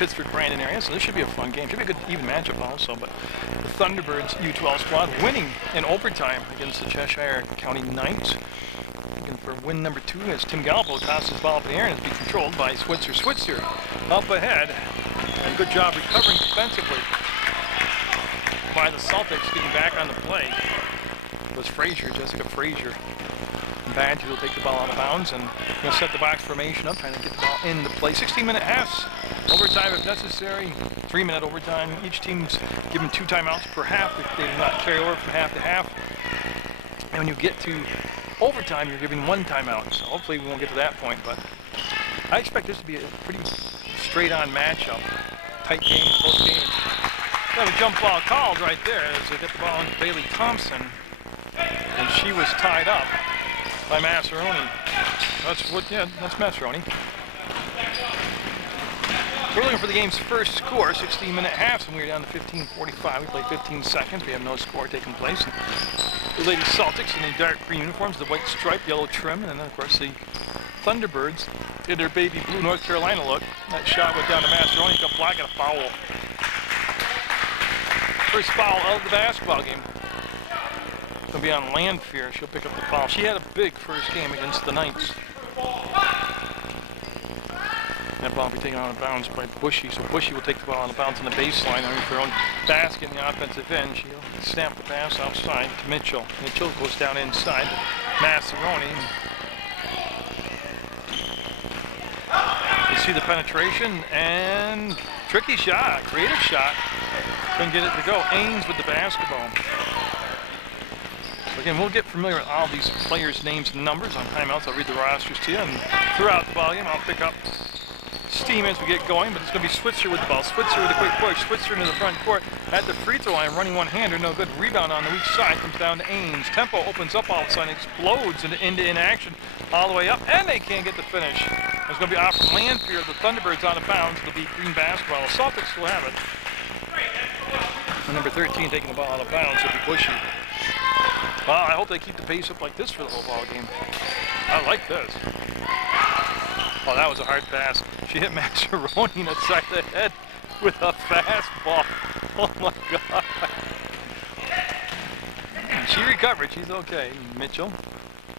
Pittsburgh-Brandon area, so this should be a fun game. Should be a good even matchup also, but the Thunderbirds U12 squad winning in overtime against the Cheshire County Knights. Looking for win number 2 as Tim Galpo tosses his ball up in the air and is being controlled by Switzer. Switzer up ahead, and good job recovering defensively by the Celtics. Getting back on the play was Frazier, Jessica Frazier. Badge will take the ball out of bounds and going to set the box formation up, trying to get the ball into play. 16-minute halves, overtime if necessary, 3-minute overtime. Each team's given 2 timeouts per half if they do not carry over from half to half. And when you get to overtime, you're giving 1 timeout. So hopefully we won't get to that point, but I expect this to be a pretty straight-on matchup. Tight game, close games. We have a jump ball called right there as they get the ball into Bailey Thompson, and she was tied up by Massaroni. That's Massaroni. We're looking for the game's first score, 16-minute halves, and we're down to 15:45. We played 15 seconds. We have no score taking place. The Lady Celtics in the dark green uniforms, the white stripe, yellow trim, and then of course the Thunderbirds in their baby blue North Carolina look. That shot went down to Massaroni, got blocked, and a foul. First foul of the basketball game. It'll be on Landfear. She'll pick up the foul. She had a big first game against the Knights. That ball will be taken out of bounds by Bushy. So Bushy will take the ball out of bounds on the baseline, aiming for her own basket in the offensive end. She'll snap the pass outside to Mitchell. Mitchell goes down inside to Massaroni. You see the penetration and tricky shot, creative shot. Couldn't get it to go. Ains with the basketball. Again, we'll get familiar with all these players' names and numbers on timeouts. I'll read the rosters to you, and throughout the ballgame, I'll pick up steam as we get going. But it's going to be Switzer with the ball. Switzer with a quick push. Switzer into the front court at the free throw line, running one-hander. No good. Rebound on the weak side. Comes down to Ains. Tempo opens up all of a sudden, explodes into inaction all the way up, and they can't get the finish. It's going to be off from Landfear. The Thunderbirds out of bounds. It'll be green basketball. The Celtics will have it. And number 13 taking the ball out of bounds will be Bushy. Well, I hope they keep the pace up like this for the whole ball game. I like this. Oh, that was a hard pass. She hit Massaroni in the side of the head with a fastball. Oh my God. She recovered. She's okay. Mitchell.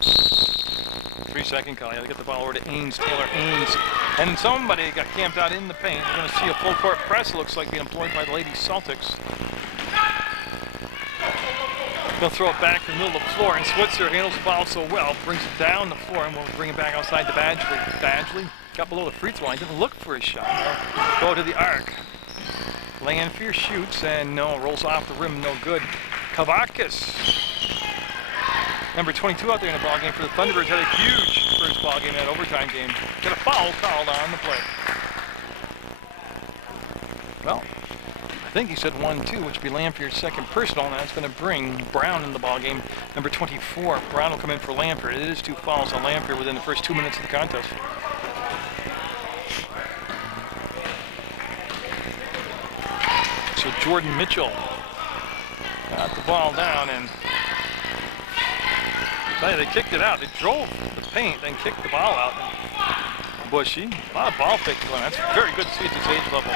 3-second call. You got to get the ball over to Ains, Taylor Ains. And somebody got camped out in the paint. We're going to see a full court press, looks like, being employed by the Lady Celtics. They'll throw it back to the middle of the floor, and Switzer handles the ball so well, brings it down the floor, and we'll bring it back outside to Badgley. Badgley got below the free throw line, didn't look for his shot. Go to the arc. Landfear shoots, and no, rolls off the rim, no good. Kavakis, number 22 out there in the ball game for the Thunderbirds, had a huge first ball game in that overtime game. Got a foul called on the play. Well, I think he said 1-2, which would be Landfear's second personal, and that's going to bring Brown in the ball game. Number 24, Brown will come in for Landfear. It is 2 fouls on Landfear within the first 2 minutes of the contest. So Jordan Mitchell got the ball down, and they kicked it out. They drove the paint, then kicked the ball out. Bushy, a lot of ball fake going on. That's very good to see at this age level.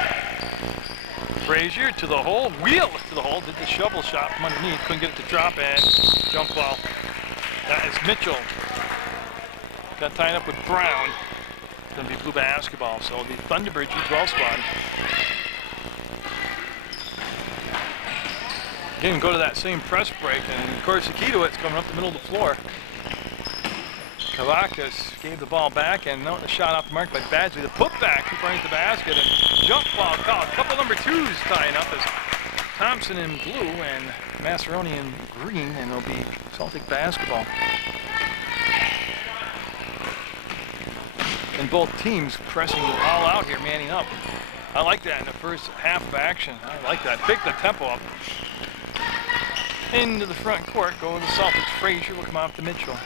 Frazier to the hole, wheel to the hole, did the shovel shot from underneath, couldn't get it to drop, and jump ball. That is Mitchell. Got tied up with Brown. It's going to be blue basketball, so the Thunderbird U12 squad. Again, go to that same press break, and of course the key to it's coming up the middle of the floor. Kavakis gave the ball back, and no, the shot off the mark by Badgley. The putback, he brings the basket, and jump ball called. A couple number 2s tying up as Thompson in blue and Massaroni in green, and it'll be Celtic basketball. And both teams pressing all out here, manning up. I like that in the first half of action. I like that. Pick the tempo up. Into the front court, go to the Celtics. Frazier will come off to Mitchell.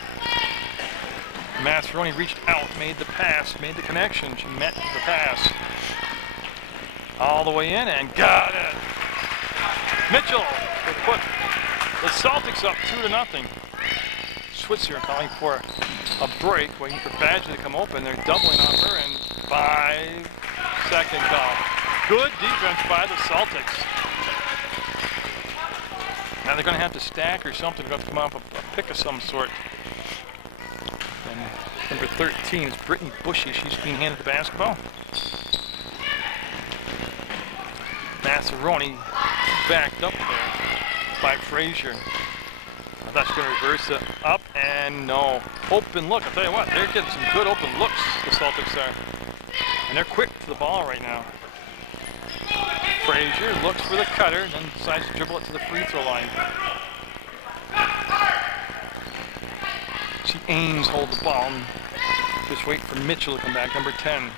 Massaroni reached out, made the pass, made the connection. She met the pass. All the way in and got it. Mitchell will put the Celtics up 2-0. Switzer calling for a break, waiting for Badgley to come open. They're doubling on her, and 5-second call. Good defense by the Celtics. Now they're going to have to stack or something. They're going to have to come off a pick of some sort. And number 13 is Brittany Bushy. She's being handed the basketball. Massaroni backed up there by Frazier. I thought she was going to reverse it up, and no. Open look. I'll tell you what, they're getting some good open looks, the Celtics are. And they're quick to the ball right now. Frazier looks for the cutter, then decides to dribble it to the free throw line. See Ames hold the ball and just wait for Mitchell to come back, number 10.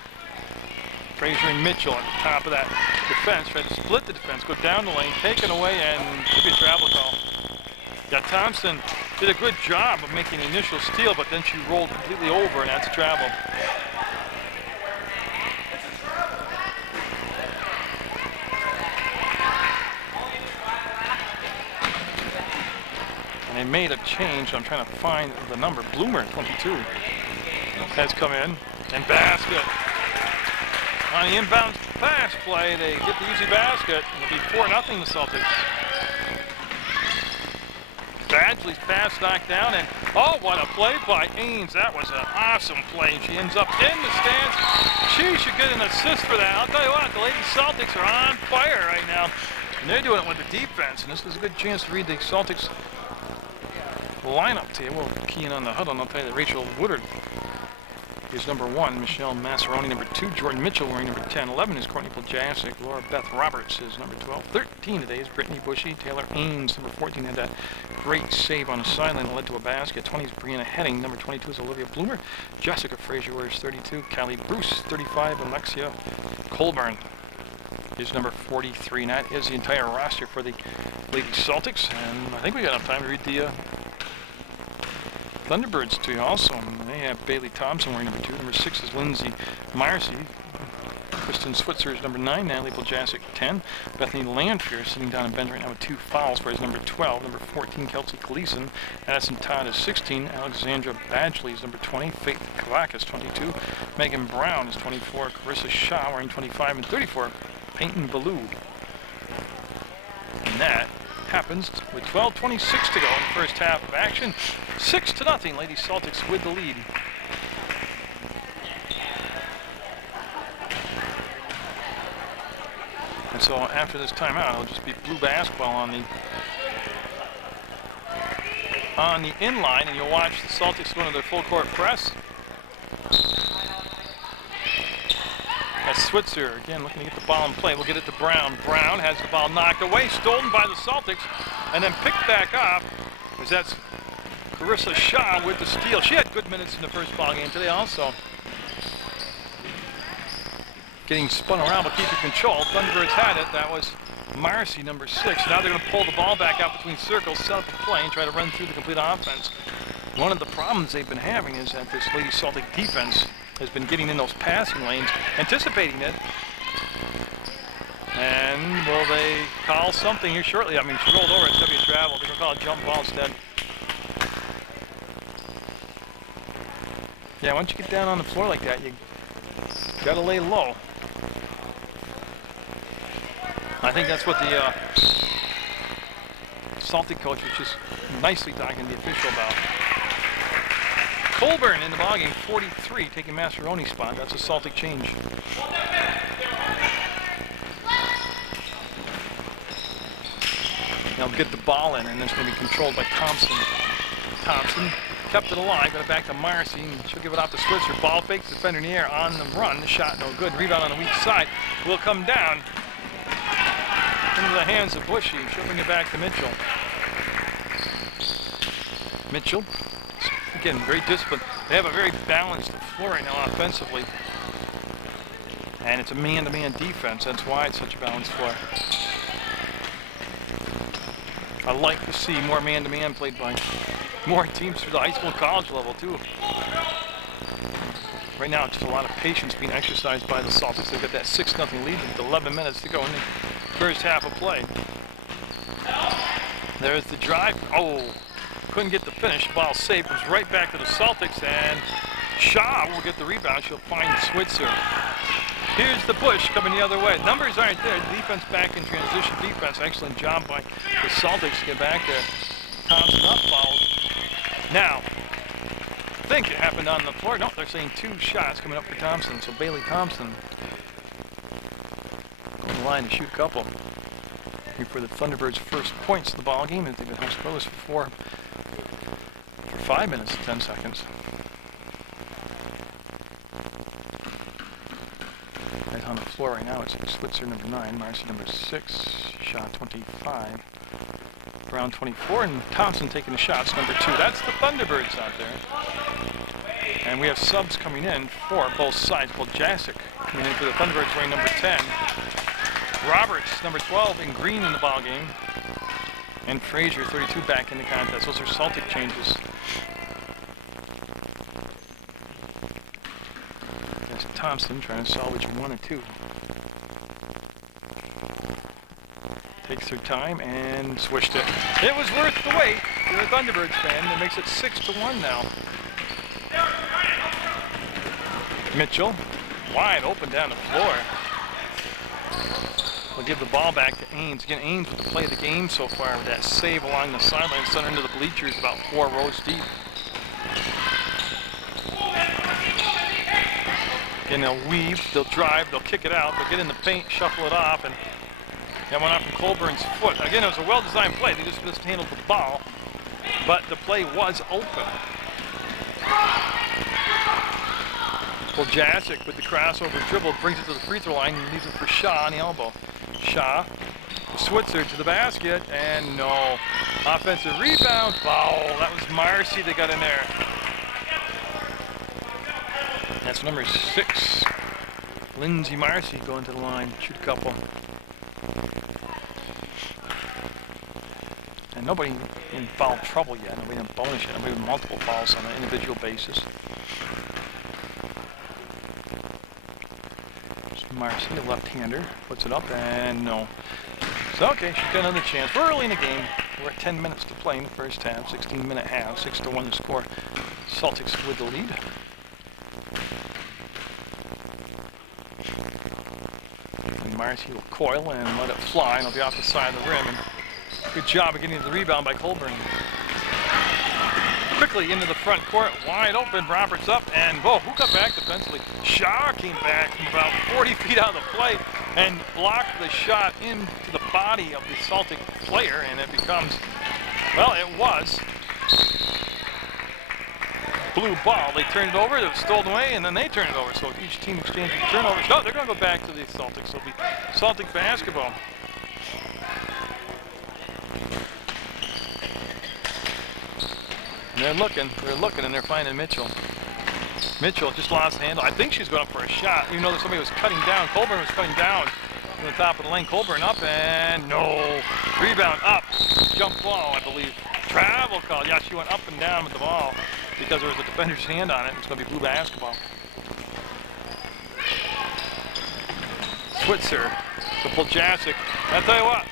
Frazier and Mitchell at the top of that defense, try to split the defense, go down the lane, take it away, and could be a travel call. Yeah, Thompson did a good job of making the initial steal, but then she rolled completely over, and that's travel. And they made a change. I'm trying to find the number. Bloomer, 22, has come in and basket. On the inbound pass play, they get the easy basket. It'll be 4-0 the Celtics. Badgley's pass knocked down, and oh, what a play by Ames. That was an awesome play. She ends up in the stands. She should get an assist for that. I'll tell you what, the Lady Celtics are on fire right now. And they're doing it with the defense, and this is a good chance to read the Celtics lineup to you. We'll key in on the huddle, and I'll tell you that Rachel Woodard is number 1, Michelle Massaroni number 2, Jordan Mitchell wearing number 10, 11 is Courtney Pljasic, Laura Beth Roberts is number 12, 13 today is Brittany Bushy, Taylor Ames, number 14 had that great save on the sideline that led to a basket, 20 is Brianna Heading, number 22 is Olivia Bloomer, Jessica Frazier wears 32, Callie Bruce 35, Alexia Colburn is number 43, and that is the entire roster for the Lady Celtics, and I think we got enough time to read the Thunderbirds to you also. They have Bailey Thompson wearing number 2. Number 6 is Lindsay Myersey. Kristen Switzer is number 9. Natalie Pljasic 10. Bethany Landfear sitting down in bench right now with 2 fouls for his number 12. Number 14 Kelsey Gleason. Addison Todd is 16. Alexandra Badgley is number 20. Faith Kavak is 22. Megan Brown is 24. Carissa Shaw wearing 25 and 34. Peyton Ballou. And that happens with 12:26 to go in the first half of action. 6-0, Lady Celtics with the lead. And so after this timeout, it'll just be blue basketball on the inline, and you'll watch the Celtics go into their full court press. That's Switzer, again, looking to get the ball in play. We'll get it to Brown. Brown has the ball knocked away, stolen by the Celtics, and then picked back off, because that's Carissa Shaw with the steal. She had good minutes in the first ball game today also. Getting spun around but keeping control. Thunderbirds had it. That was Marcy, number 6. Now they're going to pull the ball back out between circles, set up a play, and try to run through the complete offense. One of the problems they've been having is that this Lady Celtic defense has been getting in those passing lanes, anticipating it. And will they call something here shortly? I mean, she rolled over, it's going to be a travel. They're going to call a jump ball instead. Yeah, once you get down on the floor like that, you got to lay low. I think that's what the Celtic coach was just nicely talking to the official about. Colburn in the ballgame, 43, taking Massaroni's spot. That's a Celtic change. They'll get the ball in, and it's going to be controlled by Thompson. Thompson kept it alive, got it back to Marcy, and she'll give it off to Switzer. Ball fake, defender in the air, on the run. The shot no good. Rebound on the weak side will come down into the hands of Bushy. She'll bring it back to Mitchell. Mitchell, again, very disciplined. They have a very balanced floor right now offensively. And it's a man-to-man defense. That's why it's such a balanced floor. I'd like to see more man-to-man played by more teams through the high school and college level, too. Right now, it's just a lot of patience being exercised by the Celtics. They've got that 6-0 lead with 11 minutes to go in the first half of play. There's the drive. Oh, couldn't get the finish. The ball safe. Comes right back to the Celtics, and Shaw will get the rebound. She'll find Switzer. Here's the push coming the other way. Numbers aren't there. Defense back in transition defense. Excellent job by the Celtics to get back to Thompson up fouled. Now, I think it happened on the floor. No, they're saying 2 shots coming up for Thompson. So Bailey Thompson on the line to shoot a couple. Here for the Thunderbirds' first points of the ball game. They've been held scoreless for 5 minutes and 10 seconds. Right on the floor right now, it's Switzer number 9, Marcy number 6, Shaw 25, Brown 24, and Thompson taking the shots, number 2. That's the Thunderbirds out there. And we have subs coming in for both sides. Jasic coming in for the Thunderbirds wearing number 10. Roberts, number 12, in green in the ball game. And Frazier, 32, back in the contest. Those are Celtic changes. That's Thompson trying to salvage 1 or 2. Takes their time and switched it. It was worth the wait. You're a Thunderbirds fan. That makes it 6-1 now. Mitchell, wide open down the floor. We'll give the ball back to Ains. Again, Ains with the play of the game so far with that save along the sideline, center into the bleachers, about 4 rows deep. Again, they'll weave, they'll drive, they'll kick it out, they'll get in the paint, shuffle it off, and that went off from Colburn's foot. Again, it was a well-designed play. They just mishandled the ball, but the play was open. Jasic with the crossover dribble brings it to the free throw line and leaves it for Shaw on the elbow. Shaw, Switzer to the basket, and no. Offensive rebound, foul. That was Marcy that got in there. That's number 6. Lindsay Marcy going to the line, shoot a couple. And nobody in foul trouble yet. Nobody in bonus yet. Nobody with multiple fouls on an individual basis. Marcy, the left-hander, puts it up, and no. So, okay, she's got another chance. We're early in the game. We're at 10 minutes to play in the first half, 16-minute half, 6-1 the score. Celtics with the lead. And Marcy will coil and let it fly, and it'll be off the side of the rim. And good job of getting the rebound by Colburn. Quickly into the front court, wide open, Roberts up, and whoa, who got back defensively? Shaw came back from about 40 feet out of the play and blocked the shot into the body of the Celtic player, and it becomes, well, it was blue ball. They turned it over, it was stolen away, and then they turned it over. So each team exchanging turnovers. No, they're going to go back to the Celtics. It'll be Celtic basketball. They're looking, and they're finding Mitchell. Mitchell just lost the handle. I think she's going up for a shot, even though somebody was cutting down. Colburn was cutting down from the top of the lane. Colburn up, and no. Rebound up. Jump ball, I believe. Travel call. Yeah, she went up and down with the ball because there was a defender's hand on it. It's going to be blue basketball. Switzer to Jasic. I'll tell you what,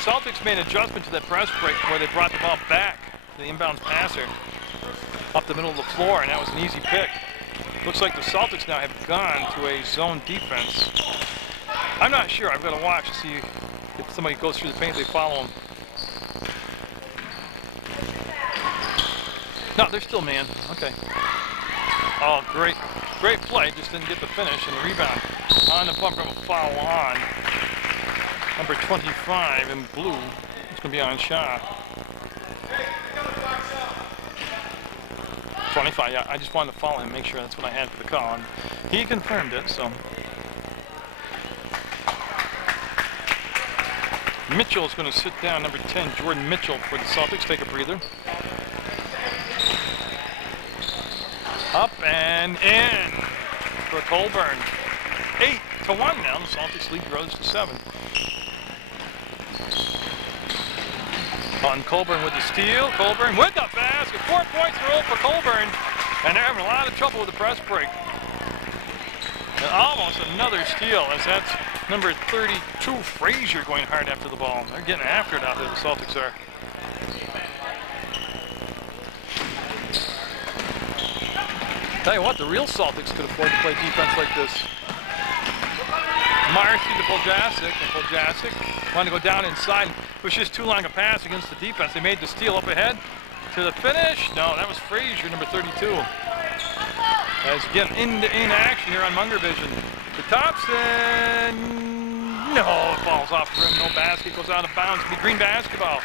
Celtics made an adjustment to that press break where they brought the ball back to the inbounds passer up the middle of the floor, and that was an easy pick. Looks like the Celtics now have gone to a zone defense. I'm not sure. I've got to watch to see if somebody goes through the paint, they follow them. No, they're still man. Okay. Oh, great play. Just didn't get the finish, and the rebound on the bump from a foul on. Number 25 in blue. It's going to be on Shaw. 25, yeah, I just wanted to follow him, make sure that's what I had for the call. And he confirmed it, so. Mitchell is going to sit down, number 10, Jordan Mitchell for the Celtics. Take a breather. Up and in for Colburn. 8-1 now. The Celtics lead grows to 7. On Colburn with the steal. Colburn with the basket. 4 points in a row for Colburn. And they're having a lot of trouble with the press break. And almost another steal, as that's number 32, Frazier, going hard after the ball. They're getting after it out there, the Celtics are. Tell you what, the real Celtics could afford to play defense like this. Marcy to Poljasic, and Poljasic wanted to go down inside. It was just too long a pass against the defense. They made the steal up ahead to the finish. No, that was Frazier, number 32. As getting in action here on Munger Vision. To Thompson. No, it falls off the rim. No basket. Goes out of bounds. It'll be Green basketball.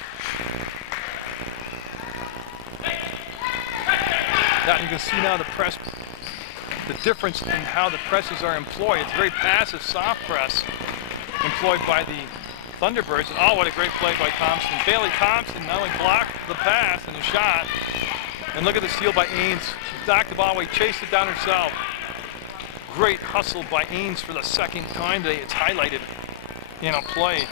Now you can see now the press, the difference in how the presses are employed. It's very passive, soft press employed by the Thunderbirds. And oh, what a great play by Thompson. Bailey Thompson not only blocked the pass and the shot, and look at the steal by Ains. She knocked the ball away, chased it down herself. Great hustle by Ains for the second time today. It's highlighted in a play.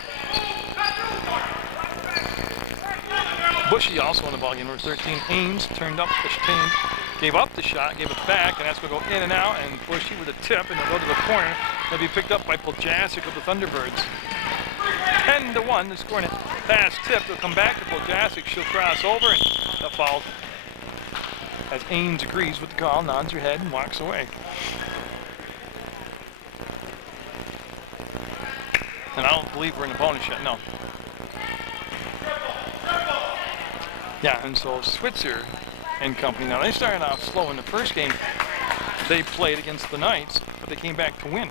Bushy also on the ball game, number 13. Ains turned up the team, gave up the shot, gave it back, and that's going to go in and out. And Bushy with a tip, and it'll go to the corner. It'll be picked up by Poljasic of the Thunderbirds. 10-1, the scoring pass tip. It'll come back to Poljasic. She'll cross over, and that falls. As Ains agrees with the call, nods her head, and walks away. And I don't believe we're in the bonus yet, no. Yeah, and so Switzer and company. Now, they started off slow in the first game. They played against the Knights, but they came back to win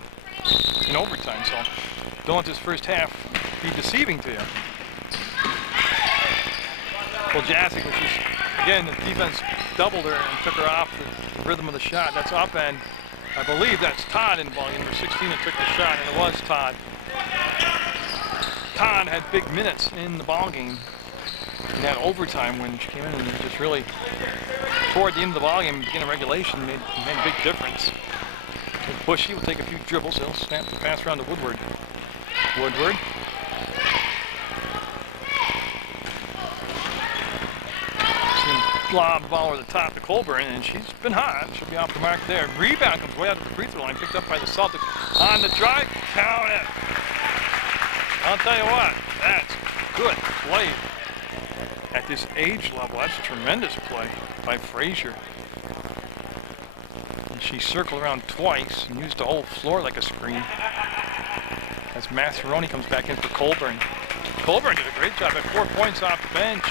in overtime. So don't let this first half be deceiving to you. Poljasic, which is, again, the defense doubled her and took her off the rhythm of the shot. That's up, and I believe that's Todd in volume, number 16, that took the shot, and it was Todd. Todd had big minutes in the ball game. In that overtime when she came in and just really, toward the end of the ball game, beginning of regulation, made a big difference. And Bushy will take a few dribbles. He'll snap the pass around to Woodward. Woodward. Lob the ball over the top to Colburn, and she's been hot. She'll be off the mark there. Rebound comes way out of the free throw line, picked up by the Celtics. On the drive, count it. I'll tell you what, that's good play. At this age level, that's a tremendous play by Frazier. And she circled around twice and used the whole floor like a screen. As Massaroni comes back in for Colburn. Colburn did a great job at 4 points off the bench.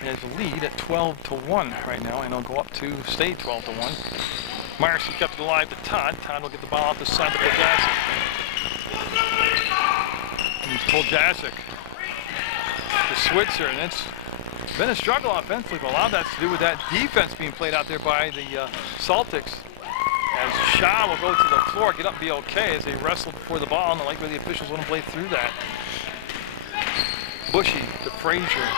He has a lead at 12-1 right now, and it'll go up to stay 12-1. Marcy kept it alive to Todd. Todd will get the ball off the side to Poljasic. And he's Poljasic. The Switzer, and it's been a struggle offensively, but a lot of that's to do with that defense being played out there by the Celtics. As Shaw will go to the floor, get up and be okay as they wrestle before the ball, and the likely the officials wouldn't play through that. Bushy to Frazier.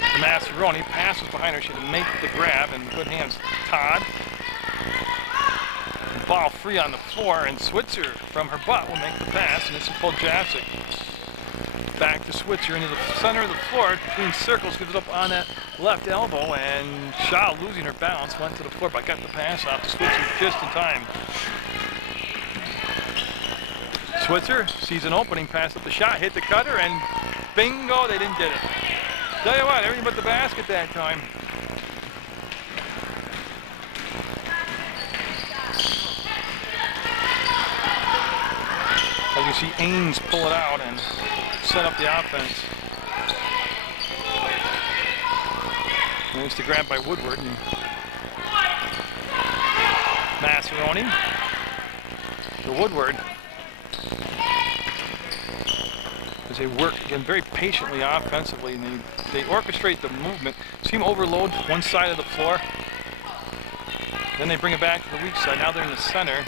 To Massaroni, passes behind her, she had to make the grab, and good hands, Todd. Ball free on the floor, and Switzer from her butt will make the pass, and this is Poljasic. Back to Switzer into the center of the floor, between circles, gives it up on that left elbow, and Shaw, losing her balance, went to the floor, but got the pass off to Switzer just in time. Switzer sees an opening, pass up the shot, hit the cutter, and bingo, they didn't get it. Tell you what, everything but the basket that time. As you see Ains pull it out and set up the offense. There's the grab by Woodward. And Massaroni to Woodward. As they work again very patiently offensively, and they orchestrate the movement. See them overload one side of the floor. Then they bring it back to the weak side. Now they're in the center.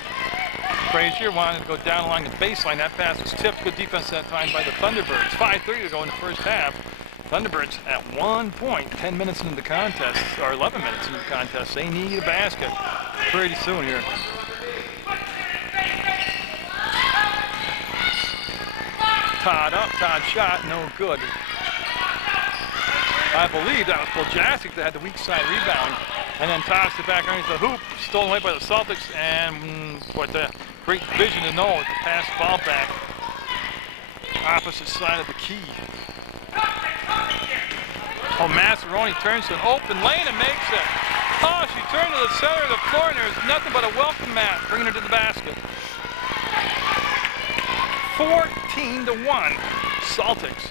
Frazier wanted to go down along the baseline. That pass was tipped. Good defense that time by the Thunderbirds. 5:30 to go in the first half. Thunderbirds at 1 point, 10 minutes into the contest, or 11 minutes into the contest. They need a basket pretty soon here. Todd up, Todd shot, no good. I believe that was Poljasic that had the weak side rebound, and then tossed it back underneath the hoop, stolen away by the Celtics, and what the great vision to know to pass the ball back opposite side of the key. Oh, Massaroni turns to an open lane and makes it. Oh, she turned to the center of the floor, and there's nothing but a welcome mat bringing her to the basket. 14-1, Celtics.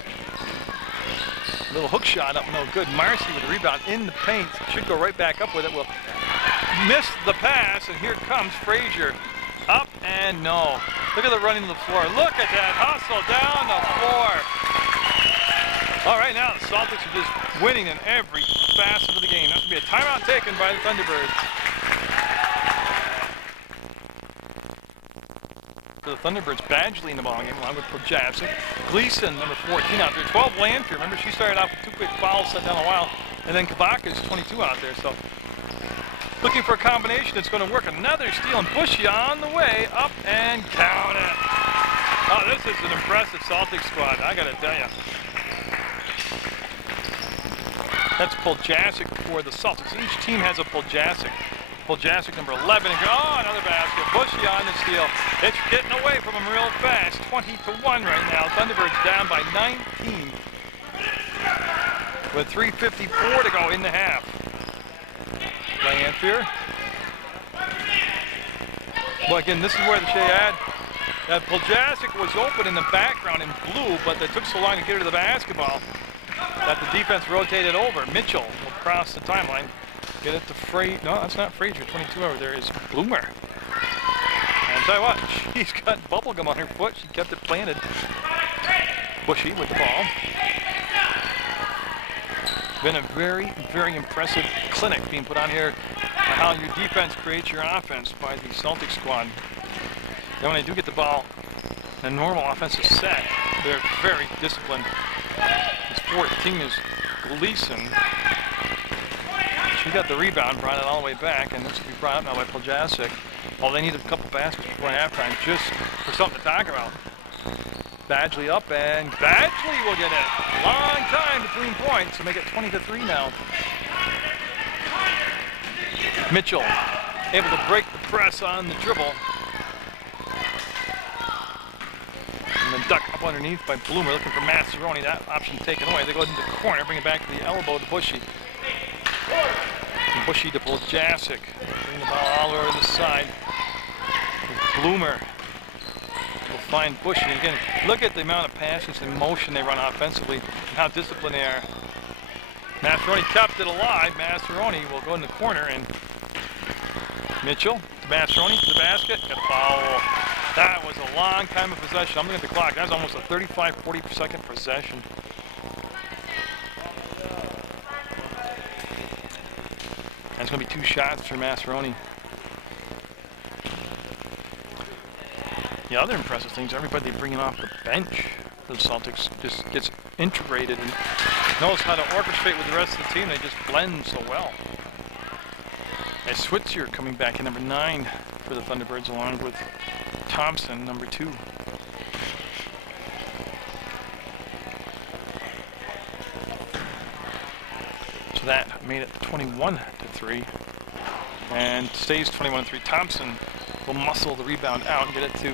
Little hook shot up, no good. Marcy with the rebound in the paint. Should go right back up with it. Will miss the pass, and here comes Frazier. Up and no. Look at the running to the floor. Look at that hustle down the floor. All right, now the Celtics are just winning in every facet of the game. That's going to be a timeout taken by the Thunderbirds. For the Thunderbirds, Badgley in the ballgame, along with Pojavsik. Gleason, number 14 out there. 12, Lanfear. Remember, she started off with 2 quick fouls, set down a while. And then Kavaka's 22 out there. So looking for a combination that's going to work. Another steal, and Bushy on the way. Up and count it. Oh, this is an impressive Celtics squad, I got to tell you. That's Pojavsik for the Celtics. Each team has a Pojavsik. Pojavsik number 11. And oh, another basket. Bushy on the steal. It's getting away from him real fast. 20-1 right now. Thunderbirds down by 19. With 3:54 to go in the half. Lanfear. Well, again, this is where the Shayad. Pojavsik was open in the background in blue, but they took so long to get her to the basketball that the defense rotated over. Mitchell will cross the timeline. Get it to Frazier. No, that's not Frazier. 22 over there is Bloomer. And I'll tell you what, she's got bubblegum on her foot. She kept it planted. Bushy with the ball. Been a very, very impressive clinic being put on here on how your defense creates your offense by the Celtics squad. Then when they do get the ball, the normal offensive set, they're very disciplined. This 14 is Gleason. She got the rebound, brought it all the way back, and this will be brought up now by Pojavsik. Well, they need a couple baskets before halftime just for something to talk about. Badgley up, and Badgley will get it. Long time between points to make it 20-3 now. Mitchell able to break the press on the dribble. And then duck up underneath by Bloomer, looking for Massaroni. That option taken away. They go into the corner, bring it back to the elbow to Bushy. And Bushy to Pojavsik. Bring the ball all over the side. Bloomer will find Bushy. And again, look at the amount of passes and motion they run offensively and how disciplined they are. Massaroni kept it alive. Massaroni will go in the corner, and Mitchell to Massaroni to the basket. Got a foul. That was a long time of possession. I'm looking at the clock. That was almost a 35-40 second possession. That's going to be 2 shots for Massaroni. The other impressive thing is everybody bringing off the bench for the Celtics just gets integrated and knows how to orchestrate with the rest of the team. They just blend so well. As Switzer coming back in number 9 for the Thunderbirds, along with Thompson, number 2. So that made it 21-3, and stays 21-3. Thompson will muscle the rebound out and get it to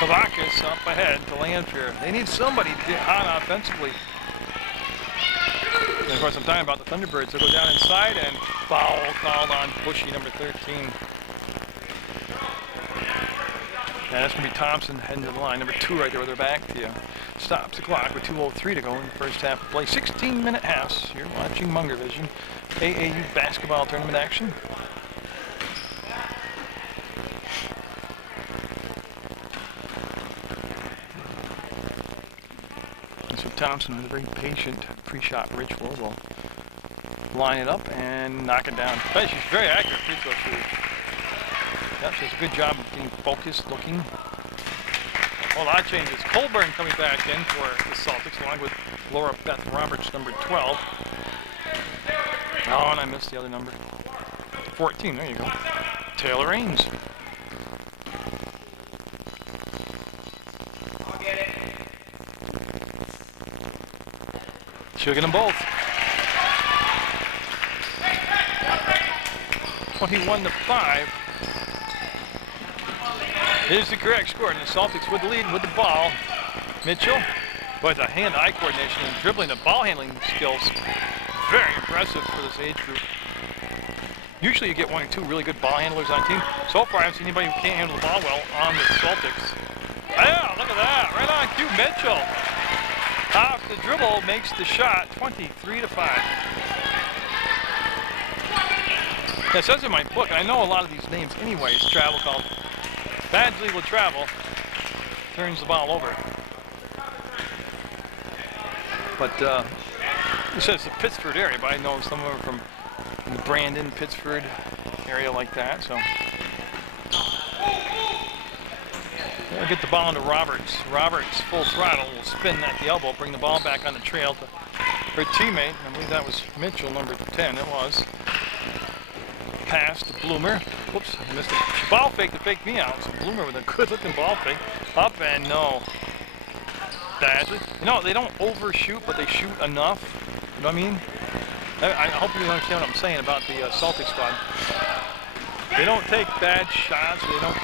Kavakis up ahead to Lanfear. They need somebody to get hot offensively. And of course, I'm talking about the Thunderbirds. They'll go down inside, and foul called on Bushy, number 13. And that's going to be Thompson heading to the line. Number 2 right there with their back to you. Stops the clock with 2:03 to go in the first half of play. 16-minute halves. You're watching Munger Vision. AAU basketball tournament action. And so Thompson, with a very patient pre-shot ritual, will line it up and knock it down. But she's very accurate free throw shooter. Yep, she does a good job of getting focused, looking. Well, a lot of changes. Colburn coming back in for the Celtics, along with Laura Beth Roberts, number 12. Oh, and I missed the other number. 14, there you go. Taylor Ames. I'll get it. She'll get them both. 21-5. Is the correct score, and the Celtics with the lead with the ball. Mitchell with a hand-eye coordination and dribbling, the ball handling skills. Very impressive for this age group. Usually you get one or two really good ball handlers on a team. So far I haven't seen anybody who can't handle the ball well on the Celtics. Yeah, look at that. Right on cue, Mitchell. Off the dribble, makes the shot, 23-5. It says in my book, and I know a lot of these names anyways, travel called Badgley will travel, turns the ball over. But it says the Pittsford area, but I know some of them are from the Brandon, Pittsford area like that, so. We'll get the ball into Roberts. Roberts, full throttle, will spin at the elbow, bring the ball back on the trail to her teammate. I believe that was Mitchell, number 10, it was. Pass to Bloomer. Whoops, I missed it. Ball fake to fake me out. So Bloomer with a good-looking ball fake. Up and no. Badgley. You know, they don't overshoot, but they shoot enough. You know what I mean? I hope you understand what I'm saying about the Celtics squad. They don't take bad shots. They don't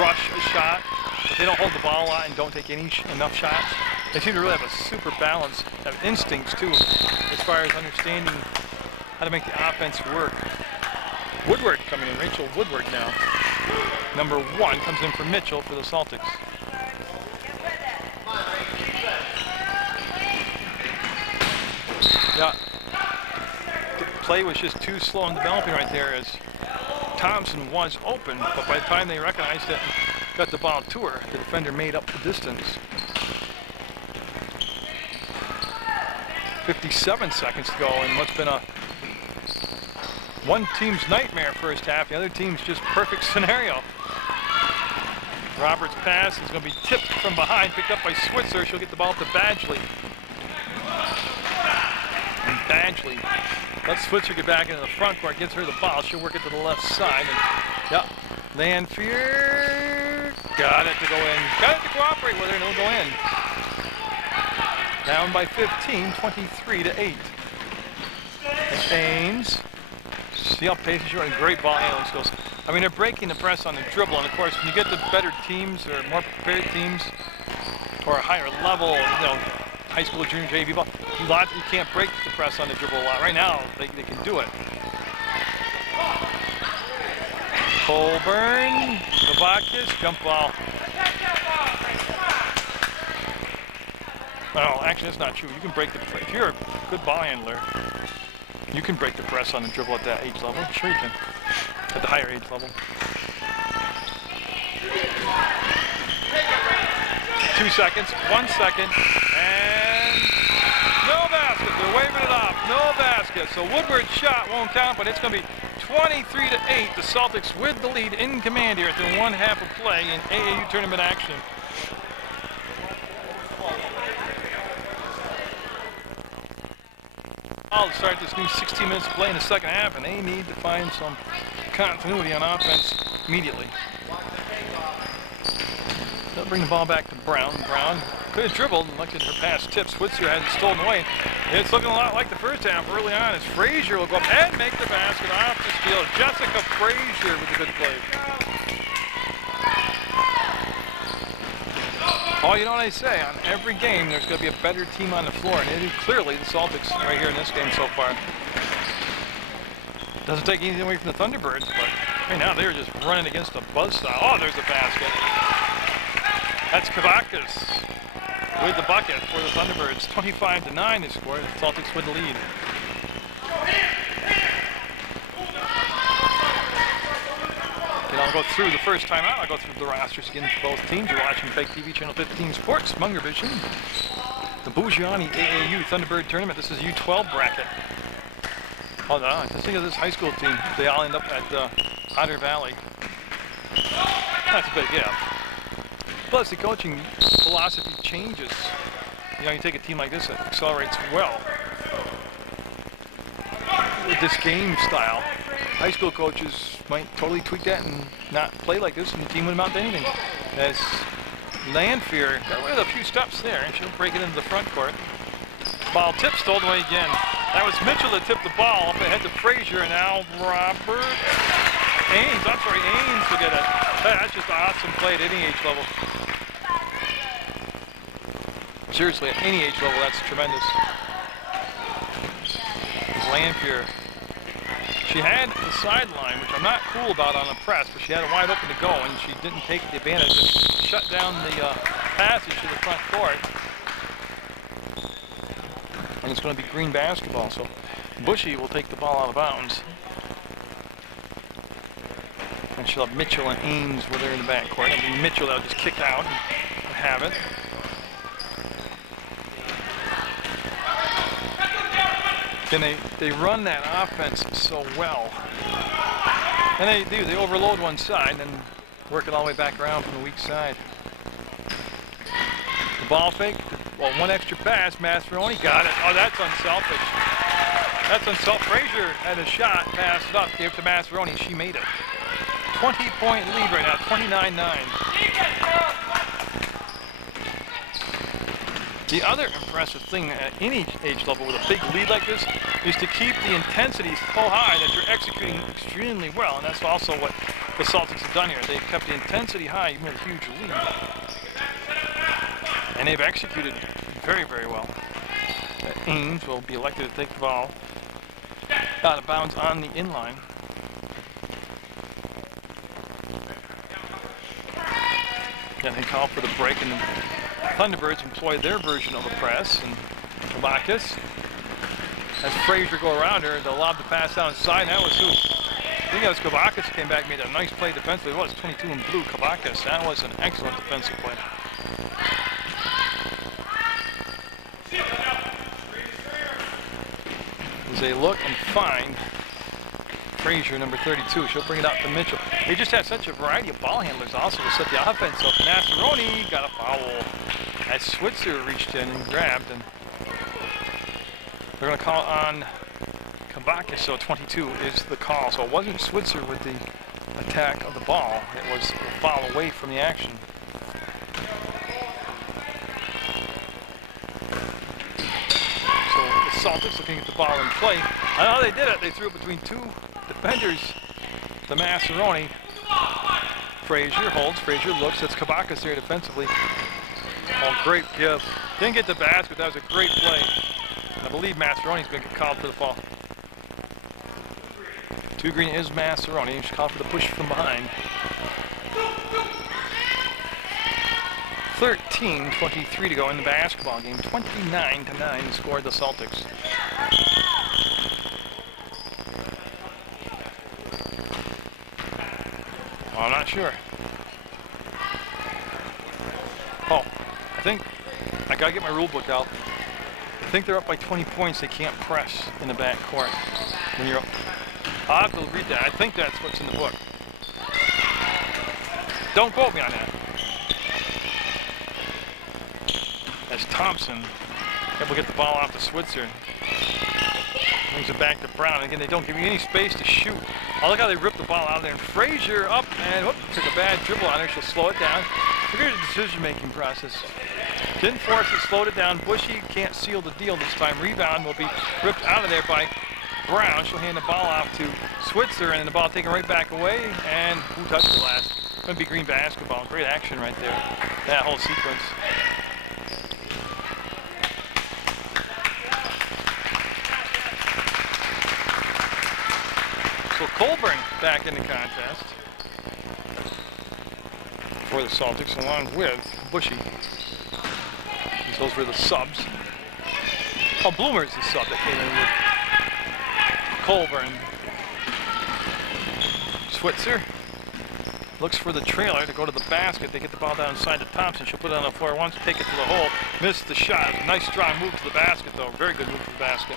rush a shot. But they don't hold the ball a lot and don't take enough shots. They seem to really have a super balance, have instincts too, as far as understanding how to make the offense work. Woodward coming in, Rachel Woodward now. Number 1 comes in for Mitchell for the Celtics. Yeah, the play was just too slow in developing right there as Thompson was open, but by the time they recognized it and got the ball to her, the defender made up the distance. 57 seconds to go in what's been a one team's nightmare first half, the other team's just perfect scenario. Roberts' pass is going to be tipped from behind, picked up by Switzer. She'll get the ball to Badgley. And Badgley lets Switzer get back into the front court, gets her the ball. She'll work it to the left side. And, yeah, Lanfear got it to go in. Got it to cooperate with her, and it'll go in. Down by 15, 23-8. And Ames. See how patient you are, and great ball handling skills. I mean, they're breaking the press on the dribble, and of course, when you get to better teams or more prepared teams or a higher level, you know, high school, junior, JV ball, you can't break the press on the dribble a lot. Right now, they can do it. Colburn, Novakis, jump ball. No, actually, that's not true. You can break the press. If you're a good ball handler, you can break the press on the dribble at that age level. Sure you can. At the higher age level. 2 seconds, 1 second, and no basket. They're waving it off. No basket. So Woodward's shot won't count, but it's going to be 23-8. The Celtics with the lead in command here at the 1 half of play in AAU tournament action. I'll start this new 16 minutes of play in the second half, and they need to find some continuity on offense immediately. They'll bring the ball back to Brown. Brown could have dribbled and looked at her pass tip. Switzer has it stolen away. It's looking a lot like the first half early on as Frazier will go up and make the basket off the steal. Jessica Frazier with a good play. Oh, you know what I say, on every game there's going to be a better team on the floor, and it is clearly the Celtics right here in this game so far. Doesn't take anything away from the Thunderbirds, but right now they're just running against a buzzsaw. Oh, there's a basket. That's Kavakis with the bucket for the Thunderbirds. 25-9 they scored. The Celtics with the lead. I'll go through the first time out. I'll go through the rosters again for both teams. You're watching PEGTV Channel 15 Sports, Munger Vision. The Bougiani AAU Thunderbird Tournament. This is U12 bracket. Oh no, just think of this high school team. They all end up at Otter Valley. That's a big if. Plus the coaching philosophy changes. You know, you take a team like this that accelerates well with this game style. High school coaches might totally tweak that and not play like this, and the team wouldn't amount to anything. As Lanfear got away with a few steps there, and she'll break it into the front court. Ball tip stolen away again. That was Mitchell that tipped the ball up ahead to Frazier, and now Robert Ames. I'm sorry, Ames will get it. That's just an awesome play at any age level. Seriously, at any age level, that's tremendous. Lanfear She had the sideline, which I'm not cool about on the press, but she had it wide open to go, and she didn't take the advantage to shut down the passage to the front court. And it's going to be green basketball, so Bushy will take the ball out of bounds. And she'll have Mitchell and Ames with her in the backcourt. It'll be Mitchell that'll just kick out and have it. And they run that offense so well. And they do. They overload one side and then work it all the way back around from the weak side. The ball fake. Well, one extra pass. Mastroianni got it. Oh, that's unselfish. That's unselfish. Frazier had a shot, passed it up, gave it to Mastroianni. She made it. 20-point lead right now, 29-9. The other impressive thing at any age level with a big lead like this is to keep the intensity so high that you're executing extremely well, and that's also what the Celtics have done here. They've kept the intensity high even with a huge lead. And they've executed very, very well. Ames will be elected to take the ball out of bounds on the inline. And they call for the break, and the Thunderbirds employ their version of a press, and Kabakis has Frazier go around her. They'll lob the pass down inside, and that was who? I think that was Kabakis came back, made a nice play defensively. It was 22 in blue, Kabakis. That was an excellent defensive play. As they look and find Frazier, number 32. She'll bring it out to Mitchell. They just have such a variety of ball handlers also to set the offense up. Mastroianni got a foul as Switzer reached in and grabbed, and they're going to call on Kabakis, so 22 is the call. So it wasn't Switzer with the attack of the ball. It was a foul away from the action. So the Celtics looking at the ball in play. I know how they did it. They threw it between two defenders to Mastroianni. Frazier holds. Frazier looks. That's Kabakis there defensively. Oh, great give. Didn't get the basket. That was a great play. And I believe Mastroianni's going to get called for the foul. 2 green is Mastroianni. She's called for the push from behind. 13:23 to go in the basketball game. 29-9 scored the Celtics. Well, I'm not sure. Oh, I think I gotta get my rule book out. I think they're up by 20 points. They can't press in the back court when you're up. I'll have to read that. I think that's what's in the book. Don't quote me on that. As Thompson able to get the ball off to Switzer. Brings it back to Brown. Again, they don't give you any space to shoot. Oh, look how they ripped the ball out of there. And Frazier up and whoop, took a bad dribble on her. She'll slow it down. Here's the decision-making process. Didn't force it, slowed it down. Bushy can't seal the deal this time. Rebound will be ripped out of there by Brown. She'll hand the ball off to Switzer, and the ball taken right back away. And who touched the last? It's going to be green basketball. Great action right there. That whole sequence. So Colburn back in the contest for the Celtics, along with Bushy. Those were the subs. Oh, Bloomer's the sub that came in with Colburn. Switzer looks for the trailer to go to the basket. They get the ball down inside to Thompson. She'll put it on the floor once, take it to the hole. Missed the shot. Nice strong move to the basket, though. Very good move to the basket.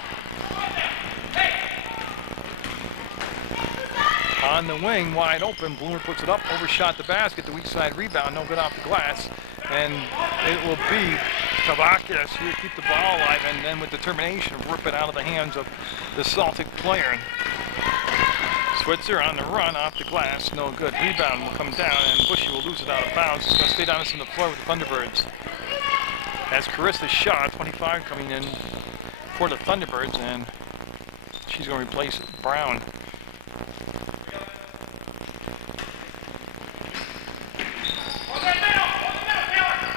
On the wing, wide open. Bloomer puts it up, overshot the basket. The weak side rebound, no good off the glass. And it will be Kabakis who will keep the ball alive, and then with determination rip it out of the hands of the Celtic player. Switzer on the run off the glass, no good. Rebound will come down, and Bushy will lose it out of bounds. It's going to stay down on the floor with the Thunderbirds. As Carissa Shaw, 25, coming in for the Thunderbirds, and she's going to replace Brown.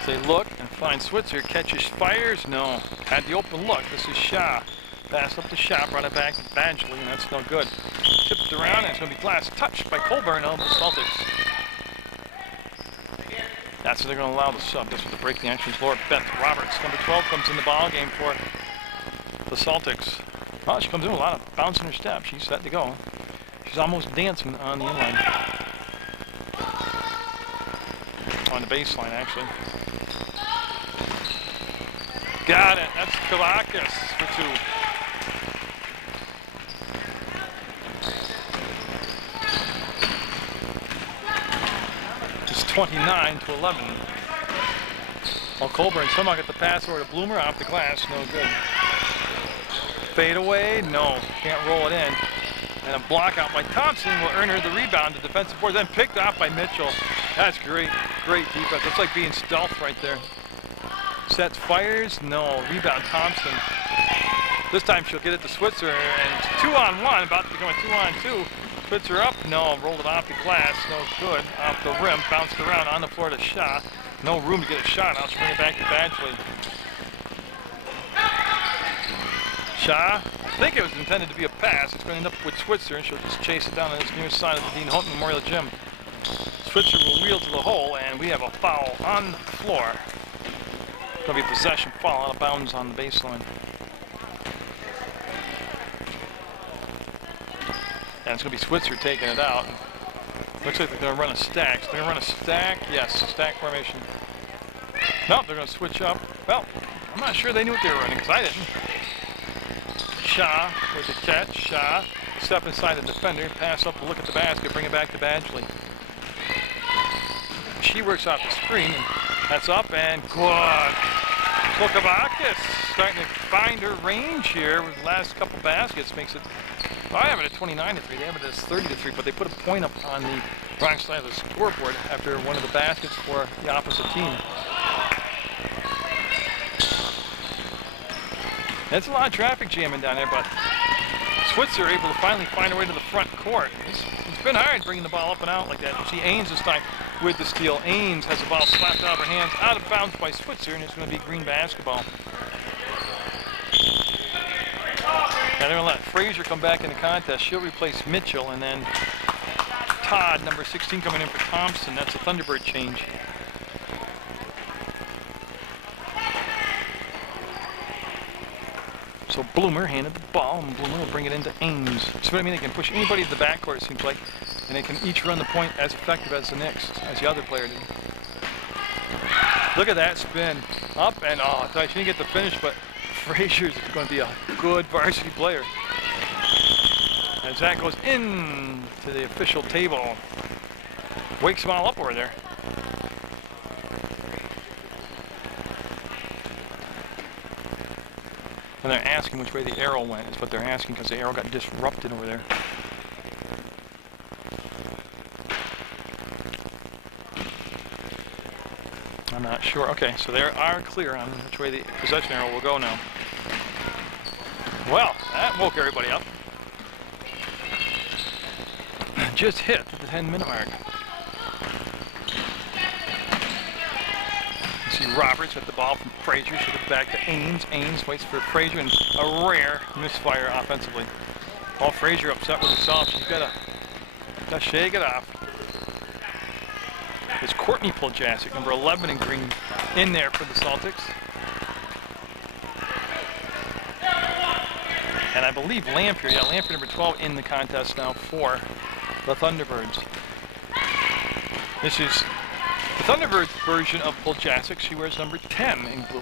They look and find Switzer, catches, fires, no. Had the open look, this is Shaw. Pass up to Shaw, brought it back to Badgley, and that's no good. bounced around, and it's going to be glass touched by Colburn of the Celtics. That's what they're going to allow the sub. That's what the breaking action floor. Beth Roberts, number 12, comes in the ball game for the Celtics. Well, she comes in with a lot of bounce in her step. She's set to go. She's almost dancing on the inline. On the baseline, actually. Got it. That's Kavakis for 2. It's 29-11. Well, Colburn somehow got the pass over to Bloomer off the glass. No good. Fade away. No. Can't roll it in. And a block out by Thompson will earn her the rebound. The defensive board then picked off by Mitchell. That's great. Great defense. That's like being stealth right there. Sets, fires. No. Rebound Thompson. This time she'll get it to Switzer. And it's 2-on-1. About to become a 2-on-2. Switzer up. No. Rolled it off the glass. No good. Off the rim. Bounced around on the floor to Shaw. No room to get a shot. I'll bring it back to Badgley. Shaw. I think it was intended to be a pass. It's going to end up with Switzer, and she'll just chase it down on this near side of the Dean Houghton Memorial Gym. Switzer will wheel to the hole, and we have a foul on the floor. It's going to be a possession foul out of bounds on the baseline. And it's going to be Switzer taking it out. Looks like they're going to run a stack. So they're going to run a stack. Yes, stack formation. Nope, they're going to switch up. Well, I'm not sure they knew what they were running, because I didn't. Shaw with the catch. Shaw, step inside the defender, pass up to look at the basket, bring it back to Badgley. She works off the screen, and that's up and good. So Kavakis starting to find her range here with the last couple baskets. Makes it, well, I have it at 29-3. They have it as 30-3, but they put a point up on the wrong side of the scoreboard after one of the baskets for the opposite team. It's a lot of traffic jamming down there, but Switzer able to finally find her way to the front court. It's been hard bringing the ball up and out like that. You see Ains this time with the steal. Ains has the ball slapped out of her hands, out of bounds by Switzer, and it's going to be green basketball. And they're going to let Frazier come back in the contest. She'll replace Mitchell, and then Todd, number 16, coming in for Thompson. That's a Thunderbird change. So Bloomer handed the ball, and Bloomer will bring it into Ains. So what I mean, they can push anybody to the backcourt, it seems like, and they can each run the point as effective as the other player did. Look at that spin. Up and, oh, I thought she didn't get the finish, but Frazier's going to be a good varsity player. As that goes in to the official table. Wakes them all up over there. And they're asking which way the arrow went, is what they're asking, because the arrow got disrupted over there. I'm not sure. Okay, so they are clear on which way the possession arrow will go now. Well, that woke everybody up. Just hit the 10-minute mark. Roberts with the ball from Frazier. She'll get back to Ains. Ains waits for Frazier, and a rare misfire offensively. Paul Frazier upset with herself. She's got to shake it off. It's Courtney Poljasic, number 11 in green, in there for the Celtics. And I believe Lampier, Lampier number 12 in the contest now for the Thunderbirds. This is the Thunderbirds version of Poljasic. She wears number 10 in blue.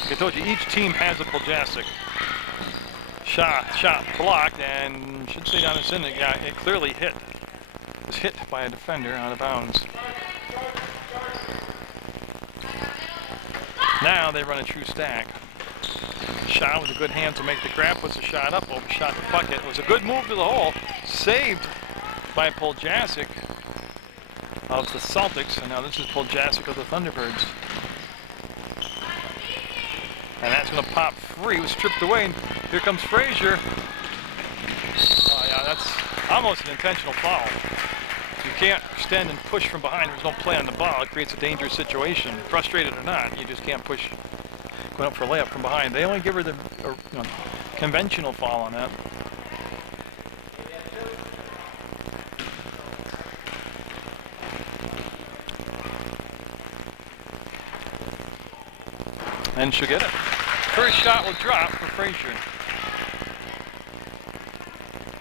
Like I told you, each team has a Poljasic. Shot blocked, and should stay down the end. Yeah, it clearly hit. It was hit by a defender out of bounds. Now they run a true stack. Shaw with a good hand to make the grab, puts a shot up, overshot the bucket. It was a good move to the hole, saved by Poljasic of the Celtics, and now this is Poljasic of the Thunderbirds. And that's going to pop free. It was stripped away, and here comes Frazier. Oh yeah, that's almost an intentional foul. You can't extend and push from behind. There's no play on the ball. It creates a dangerous situation. Frustrated or not, you just can't push going up for a layup from behind. They only give her the conventional foul on that. And she'll get it. First shot will drop for Frazier.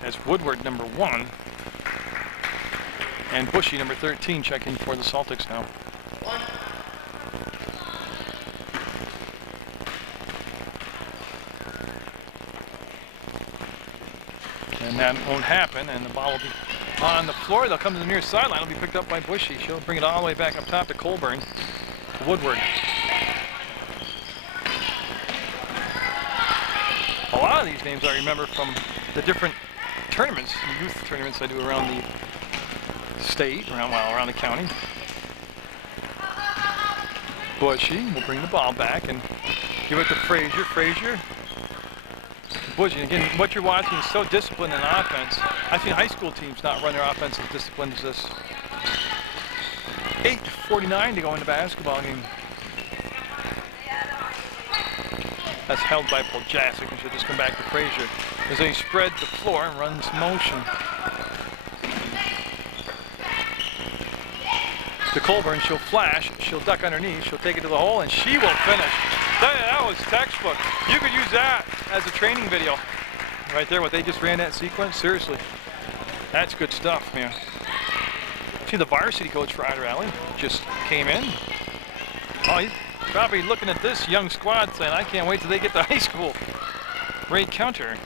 As Woodward, number 1. And Bushy, number 13, checking for the Celtics now. And that won't happen, and the ball will be on the floor. They'll come to the near sideline. It'll be picked up by Bushy. She'll bring it all the way back up top to Colburn. To Woodward. A lot of these names I remember from the different tournaments, youth tournaments I do around the state, around the county. Bushy will bring the ball back and give it to Frazier. Frazier. Bushy. Again, what you're watching is so disciplined in offense. I've seen high school teams not run their offense as disciplined as this. 8:49 to go in the basketball game. That's held by Poljasic, and she'll just come back to Frazier as they spread the floor and runs motion. To Colburn, she'll flash, she'll duck underneath, she'll take it to the hole, and she will finish. That was textbook. You could use that as a training video. Right there, what they just ran that sequence, seriously. That's good stuff, man. See, the varsity coach for Otter Alley just came in. Oh, he's probably looking at this young squad saying, I can't wait till they get to high school. Great counter.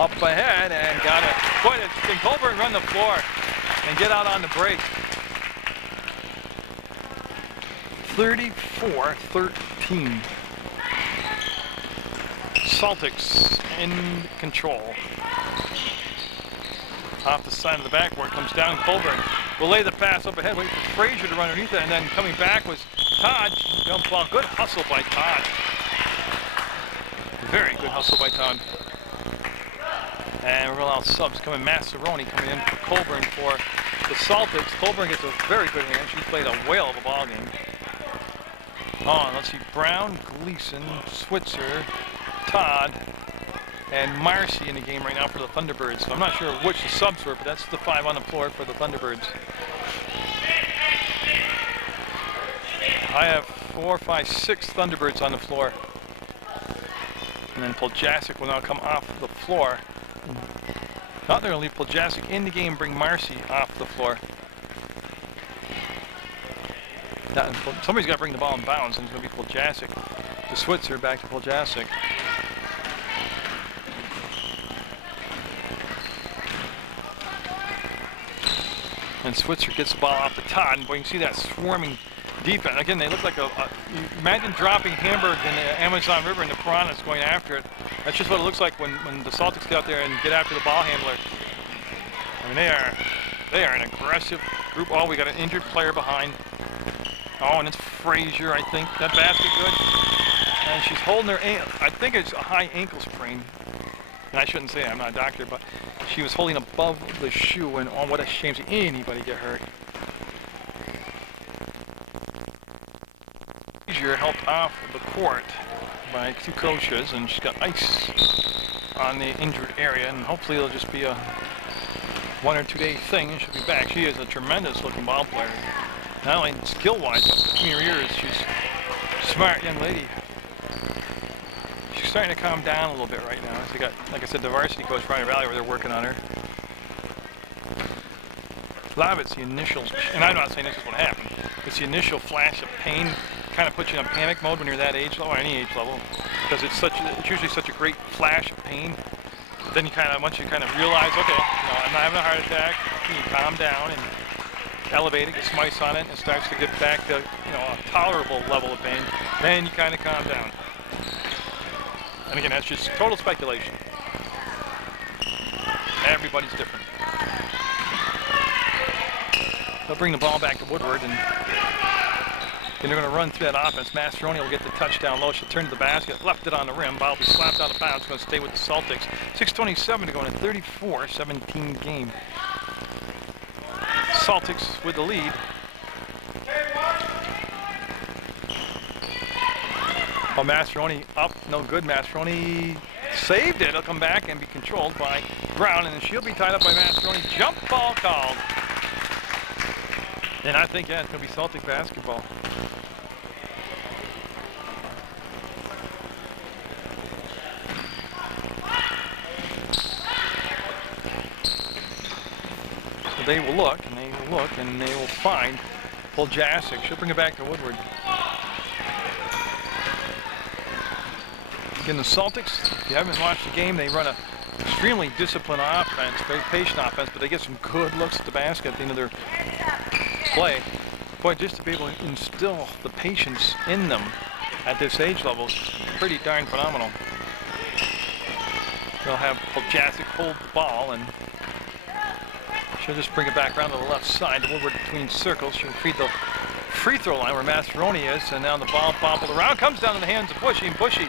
Up ahead and got it. Boy, can Colburn run the floor and get out on the break. 34-13. Celtics in control. Off the side of the backboard comes down. Colburn will lay the pass up ahead, wait for Frazier to run underneath it, and then coming back was Todd. Jump ball. Good hustle by Todd. Very good hustle by Todd. And we're going to allow subs coming. Massaroni coming in for Colburn for the Celtics. Colburn gets a very good hand. She played a whale of a ball game. Oh, and let's see. Brown, Gleason, Switzer, Todd, and Marcy in the game right now for the Thunderbirds. So I'm not sure which the subs were, but that's the 5 on the floor for the Thunderbirds. I have 4, 5, 6 Thunderbirds on the floor. And then Poljasic will now come off the floor. Not they're going to leave Poljasic in the game, bring Marcy off the floor. Somebody's got to bring the ball in bounds, and it's going to be Poljasic to Switzer, back to Poljasic. And Switzer gets the ball off the Todd, and boy, you can see that swarming defense. Again, they look like you imagine dropping Hamburg in the Amazon River and the piranhas going after it. That's just what it looks like when the Celtics get out there and get after the ball handler. I mean, they are an aggressive group. Oh, we got an injured player behind. Oh, and it's Frazier, I think. That basket good. And she's holding her ankle. I think it's a high ankle sprain. And I shouldn't say that, I'm not a doctor, but she was holding above the shoe, and oh, what a shame to see anybody get hurt. Frazier helped off the court by 2 coaches, and she's got ice on the injured area, and hopefully it'll just be a 1 or 2 day thing, and she'll be back. She is a tremendous looking ball player. Not only skill-wise, but between her ears, she's a smart young lady. She's starting to calm down a little bit right now. They got, like I said, the varsity coach, Brian Valley, where they're working on her. A lot of it's the initial, and I'm not saying this is what happened, it's the initial flash of pain, kind of puts you in a panic mode when you're that age level, or any age level, because it's usually such a great flash of pain. Then you once you realize, okay, I'm not having a heart attack, you calm down and elevate it, get some ice on it, and it starts to get back to, a tolerable level of pain. Then you kind of calm down. And again, that's just total speculation. Everybody's different. They'll bring the ball back to Woodward, and they're going to run through that offense. Mastroni will get the touchdown low. She'll turn to the basket, left it on the rim. Ball will be slapped out of bounds. Going to stay with the Celtics. 6:27 to go in a 34-17 game. Celtics with the lead. Oh, Mastroni up, no good. Mastroni saved it. It'll come back and be controlled by Brown, and then she'll be tied up by Mastroni. Jump ball called. And I think, yeah, it's going to be Celtic basketball. So they will look, and they will look, and they will find Poljasic. She'll bring it back to Woodward. Again, the Celtics, if you haven't watched the game, they run a extremely disciplined offense, very patient offense, but they get some good looks at the basket at the end of their play. Boy, just to be able to instill the patience in them at this age level is pretty darn phenomenal. They'll have Poljasic hold the ball, and she'll just bring it back around to the left side. The Woodward between circles. She'll feed the free throw line where Mascheroni is, and now the ball bobbled around, comes down in the hands of Bushy, and Bushy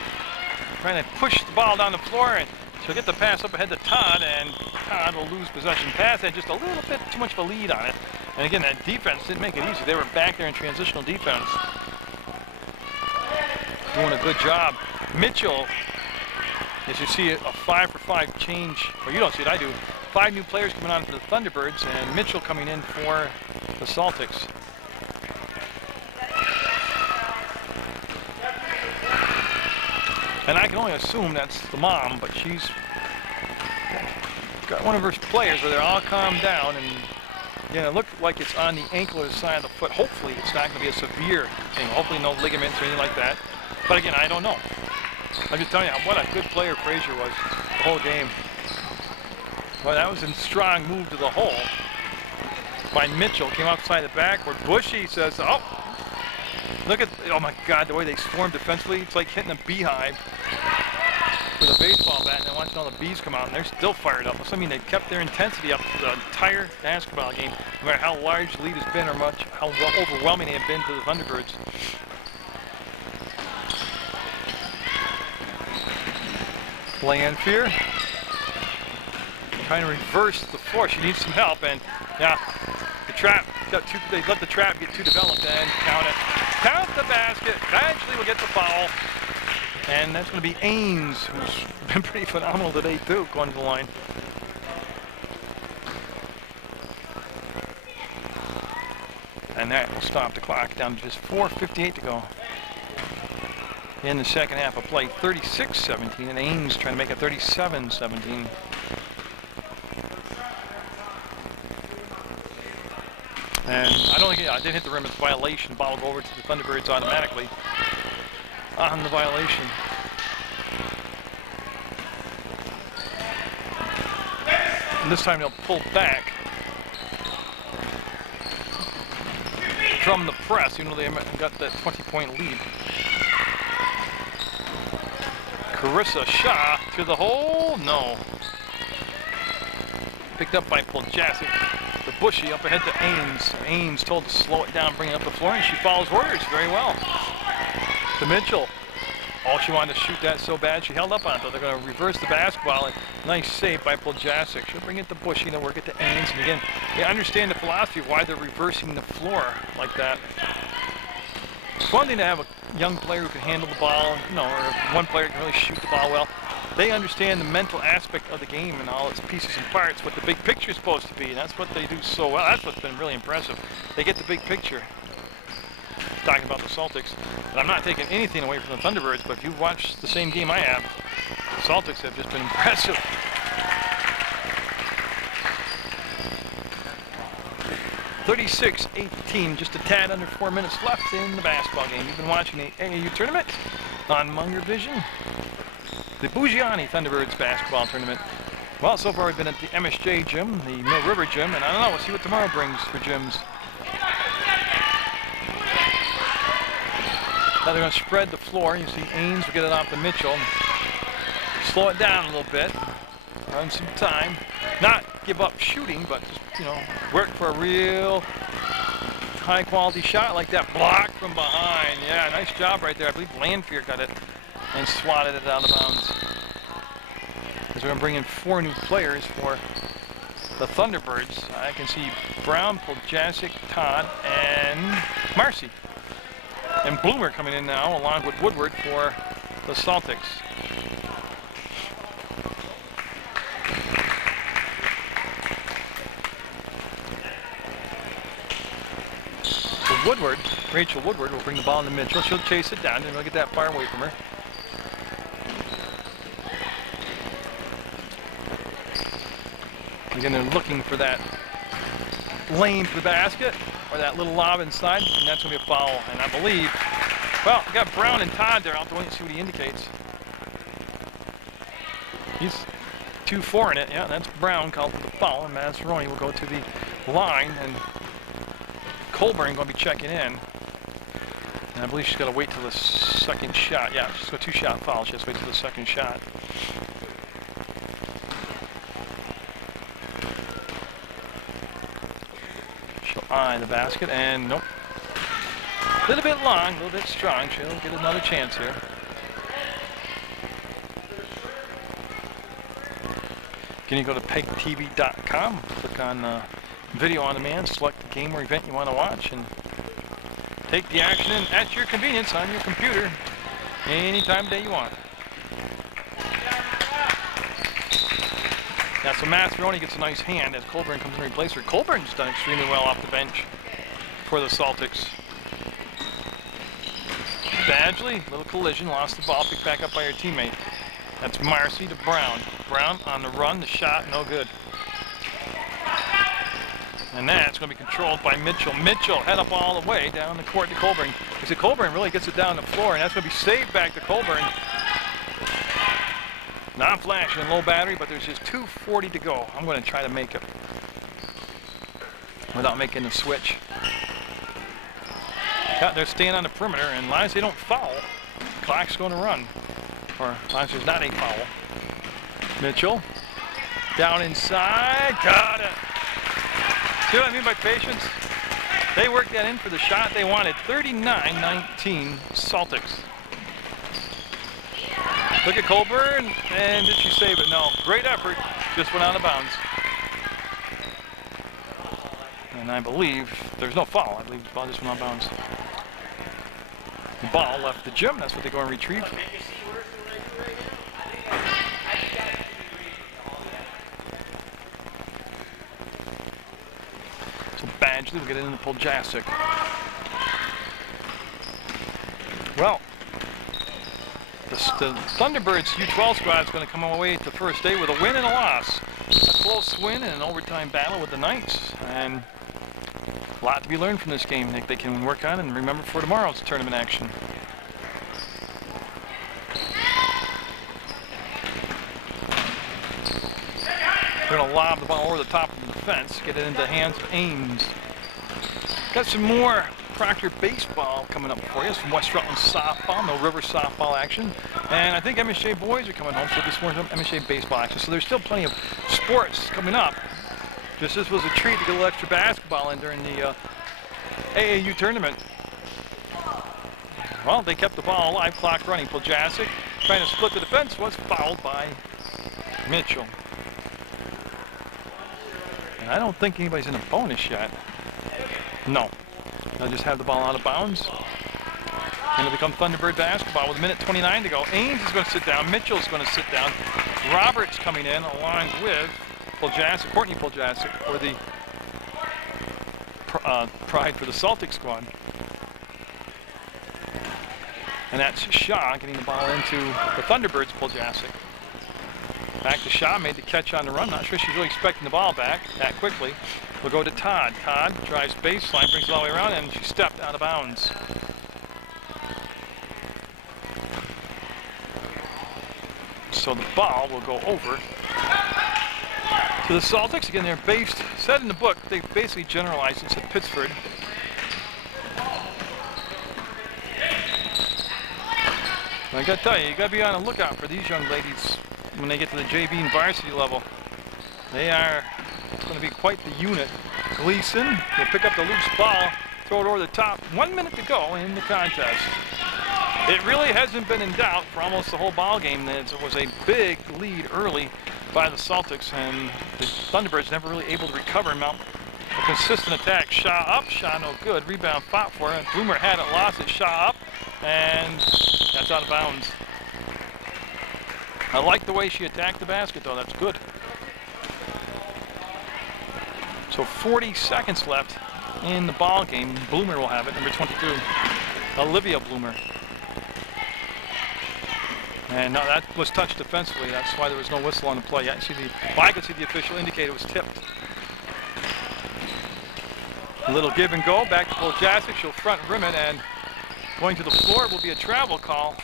trying to push the ball down the floor, and she'll get the pass up ahead to Todd, and Todd will lose possession. Pass had just a little bit too much of a lead on it. And again, that defense didn't make it easy. They were back there in transitional defense, doing a good job. Mitchell, as you see, a 5-for-5 change, or you don't see it, I do. 5 new players coming on for the Thunderbirds, and Mitchell coming in for the Celtics. And I can only assume that's the mom, but she's got one of her players where they're all calmed down, and yeah, it looked like it's on the ankle or the side of the foot. Hopefully it's not going to be a severe thing. Hopefully no ligaments or anything like that. But again, I don't know. I'm just telling you what a good player Frazier was the whole game. Well, that was a strong move to the hole by Mitchell. Came outside the back where Bushy says, oh, look at, oh my God, the way they swarm defensively. It's like hitting a beehive with a baseball bat, and then watching all the bees come out, and they're still fired up. So, I mean, they kept their intensity up for the entire basketball game, no matter how large the lead has been or how overwhelming they have been to the Thunderbirds. Lanfear trying to reverse the floor. She needs some help, and yeah, the trap got too. They let the trap get too developed, and count it. Count the basket. Eventually, we'll get the foul. And that's going to be Ains, who's been pretty phenomenal today, too, going to the line. And that will stop the clock down to just 4:58 to go. In the second half of play, 36-17, and Ains trying to make it 37-17. And I don't think I did hit the rim. It's a violation. The ball will go over to the Thunderbirds automatically on the violation. And this time they'll pull back from the press, even though they got that 20-point lead. Carissa Shaw to the hole. No. Picked up by Poljasic. The Bushy up ahead to Ains. Ains told to slow it down, bring it up the floor, and she follows orders very well. To Mitchell. Oh, she wanted to shoot that so bad, she held up on it. They're going to reverse the basketball. And nice save by Poljasic. She'll bring it to Bushy, and they'll work it to Ains. And again, they understand the philosophy of why they're reversing the floor like that. It's one thing to have a young player who can handle the ball, you know, or one player who can really shoot the ball well. They understand the mental aspect of the game and all its pieces and parts, what the big picture is supposed to be, and that's what they do so well. That's what's been really impressive. They get the big picture. Talking about the Celtics, and I'm not taking anything away from the Thunderbirds, but if you've watched the same game I have, the Celtics have just been impressive. (36-18), just a tad under 4 minutes left in the basketball game. You've been watching the AAU tournament on Munger Vision. The Bougiani Thunderbirds basketball tournament. Well, so far we've been at the MSJ gym, the Mill River gym, and I don't know, we'll see what tomorrow brings for gyms. Now they're going to spread the floor. You see Ains will get it off to Mitchell. Slow it down a little bit. Run some time. Not give up shooting, but just, you know, work for a real high quality shot like that. Blocked from behind. Yeah, nice job right there. I believe Lanfear got it and swatted it out of bounds. As we're going to bring in 4 new players for the Thunderbirds. I can see Brown, Poljasic, Todd, and Marcy. And Bloomer coming in now, along with Woodward for the Celtics. So Woodward, Rachel Woodward, will bring the ball into Mitchell. She'll chase it down, and we'll get that far away from her. Again, they're looking for that lane for the basket, or that little lob inside, and that's going to be a foul. And I believe, well, we got Brown and Todd there. I'll have to wait and see what he indicates. He's 2-4 in it. Yeah, that's Brown called for the foul, and Mazzaroni will go to the line, and Colburn going to be checking in. And I believe she's got to wait till the second shot. Yeah, she's got a 2-shot foul. She has to wait till the second shot. She'll eye the basket, and nope. A little bit long, a little bit strong. She'll get another chance here. Can you go to PEGTV.com, click on video on demand, select the game or event you want to watch, and take the action in at your convenience on your computer anytime of day you want. Now, so Mazzaroni gets a nice hand as Colburn comes in to replace her. Colburn's done extremely well off the bench for the Celtics. Badgley, little collision, lost the ball, picked back up by her teammate. That's Marcy to Brown. Brown on the run, the shot, no good. And that's going to be controlled by Mitchell. Mitchell head up all the way down the court to Colburn. You see, Colburn really gets it down the floor, and that's going to be saved back to Colburn. Not flashing, low battery, but there's just 2:40 to go. I'm going to try to make it without making the switch. They're staying on the perimeter, and as long as they don't foul, clock's going to run. Or as long as there's not a foul. Mitchell, down inside, got it. See what I mean by patience? They worked that in for the shot they wanted. 39-19 Celtics. Look at Colburn, and did she save it? No. Great effort, just went out of bounds. And I believe there's no foul. I believe the ball just went out of bounds. The ball left the gym. That's what they go and retrieve. So Badgley will get it into Poljasic. Well, the Thunderbirds U12 squad is going to come away the first day with a win and a loss. A close win and an overtime battle with the Knights. And a lot to be learned from this game that they can work on and remember for tomorrow's tournament action. They're going to lob the ball over the top of the defense, get it into the hands of Ames. Got some more Proctor baseball coming up for you. Some West Rutland softball, no River softball action. And I think MSJ boys are coming home, so this morning's MSJ baseball action. So there's still plenty of sports coming up. Just this was a treat to get a little extra basketball in during the AAU tournament. Well, they kept the ball alive, clock running. Poljasic trying to split the defense, was fouled by Mitchell. And I don't think anybody's in a bonus yet. No. They'll just have the ball out of bounds. And it'll become Thunderbird basketball with 1:29 to go. Ames is going to sit down. Mitchell's going to sit down. Roberts coming in along with Poljasic, Courtney Poljasic, for the pride for the Celtics squad. And that's Shaw getting the ball into the Thunderbirds, Poljasic. Back to Shaw, made the catch on the run. Not sure she's really expecting the ball back that quickly. We'll go to Todd. Todd drives baseline, brings it all the way around, and she stepped out of bounds. So the ball will go over to the Celtics. Again, they're based, said in the book, they basically generalized it at Pittsburgh. I gotta tell you, you gotta be on the lookout for these young ladies when they get to the JV and varsity level. They are going to be quite the unit. Gleason will pick up the loose ball, throw it over the top. 1 minute to go in the contest. It really hasn't been in doubt for almost the whole ball game. It was a big lead early by the Celtics, and the Thunderbirds never really able to recover. Mount a consistent attack. Shaw up, Shaw no good. Rebound fought for it. Boomer had it, lost it. Shaw up, and that's out of bounds. I like the way she attacked the basket, though. That's good. So 40 seconds left in the ball game. Bloomer will have it, number 22, Olivia Bloomer. And no, that was touched defensively. That's why there was no whistle on the play. Yeah, I could see the official indicate it was tipped. A little give and go. Back to Poljasic. She'll front rim it, and going to the floor will be a travel call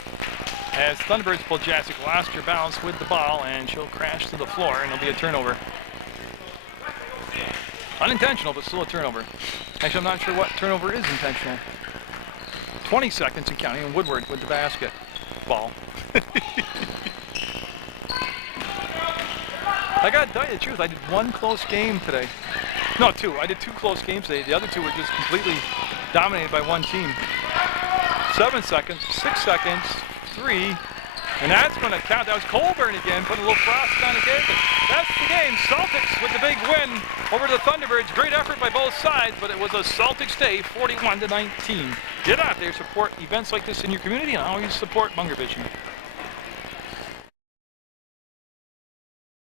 as Thunderbirds Poljasic lost her balance with the ball, and she'll crash to the floor, and it'll be a turnover. Unintentional, but still a turnover. Actually, I'm not sure what turnover is intentional. 20 seconds and counting, and Woodward with the basket. Ball. I gotta tell you the truth, I did one close game today. No, two. I did two close games today. The other two were just completely dominated by one team. 7 seconds, 6 seconds, 3, and that's going to count. That was Colburn again, putting a little frosting on the cake. That's the game. Celtics with the big win over the Thunderbirds. Great effort by both sides, but it was a Celtics day, 41-19. Get out there, support events like this in your community, and always support Munger Vision.